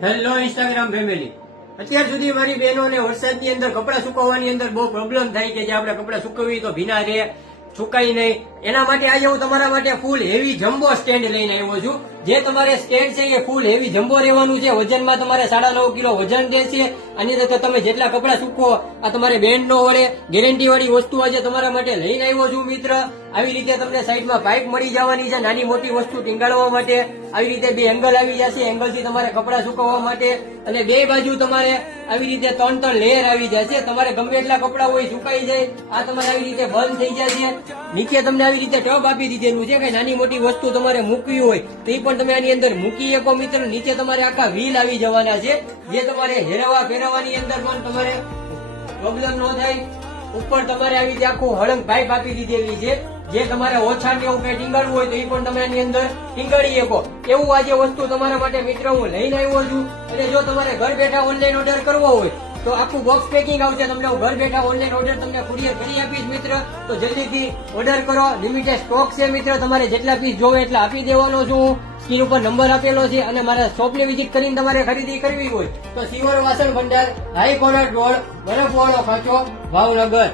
Hello Instagram family, અત્યાર સુધી મારી બહેનોને વરસાદની અંદર કપડાં સુકવવાની અંદર બહુ પ્રોબ્લેમ થાય કે જે આપણે કપડાં સુકવીએ તો ભીના રહે, સુકાય નહીં. એના માટે આજે હું તમારા માટે ફૂલ હેવી જમ્બો સ્ટેન્ડ લઈને આવ્યો છું. જે તમારે સ્ટેન્ડ છે એ ફૂલ હેવી જમ્બો રહેવાનું છે. વજનમાં તમારે 9.5 કિલો વજન રહેશે. આની અંદર તમે જેટલા કપડાં સૂકવો આ તમારે બેન્ડ નો વડે ગેરંટી વાળી વસ્તુ આજે તમારા માટે લઈને આવ્યો છું મિત્ર. આવી રીતે તમને સાઈડમાં પાઇપ મળી જવાની છે નાની મોટી વસ્તુ ટીંગાડવા માટે. આવી રીતે 2 એંગલ આવી જશે. એંગલ થી તમારે કપડાં સુકવવા માટે અને 2 બાજુ તમારે આવી રીતે 3 લેયર આવી જશે. તમારે ગમે એટલા કપડાં હોય સુકાઈ જાય. આ તમારે આવી રીતે બંધ થઈ જશે. નીચે તમને આવી રીતે ટબ આપી દીધેલું છે કે નાની મોટી વસ્તુ તમારે મૂકવી હોય તો એ પણ તમે આની અંદર મૂકી શકો મિત્ર. નીચે તમારે આખા વ્હીલ આવી જવાના છે જે તમારે હેરવા ફેરવવાની અંદર પણ તમારે પ્રોબ્લેમ ન થાય. ઉપર તમારે આવી રીતે આખું હળંગ પાઇપ આપી દીધેલી છે. જે તમારે ઓછા ને એવું કઈ ટીંગાડવું હોય તો એ પણ તમે આની અંદર ટીંગાડી શકો. એવું આજે વસ્તુ તમારા માટે મિત્ર હું લઈને આવ્યો છું. અને જો તમારે ઘર બેઠા ઓનલાઈન ઓર્ડર કરવો હોય તો આખું બોક્સ પેકિંગ આવશે. તમને હું ઘર બેઠા ઓનલાઈન ઓર્ડર તમને કુરિયર કરી આપીશ મિત્ર. તો જલ્દીથી ઓર્ડર કરો. લિમિટેડ સ્ટોક છે મિત્ર. તમારે જેટલા પીસ જોવે એટલા આપી દેવાનો છું. સ્ક્રીન ઉપર નંબર આપેલો છે અને મારા શોપને વિઝિટ કરીને તમારે ખરીદી કરવી હોય તો સિવર વાસણ ભંડાર, હાઈ કોર્નર રોડ, બરફવાળો ખાંચો, ભાવનગર.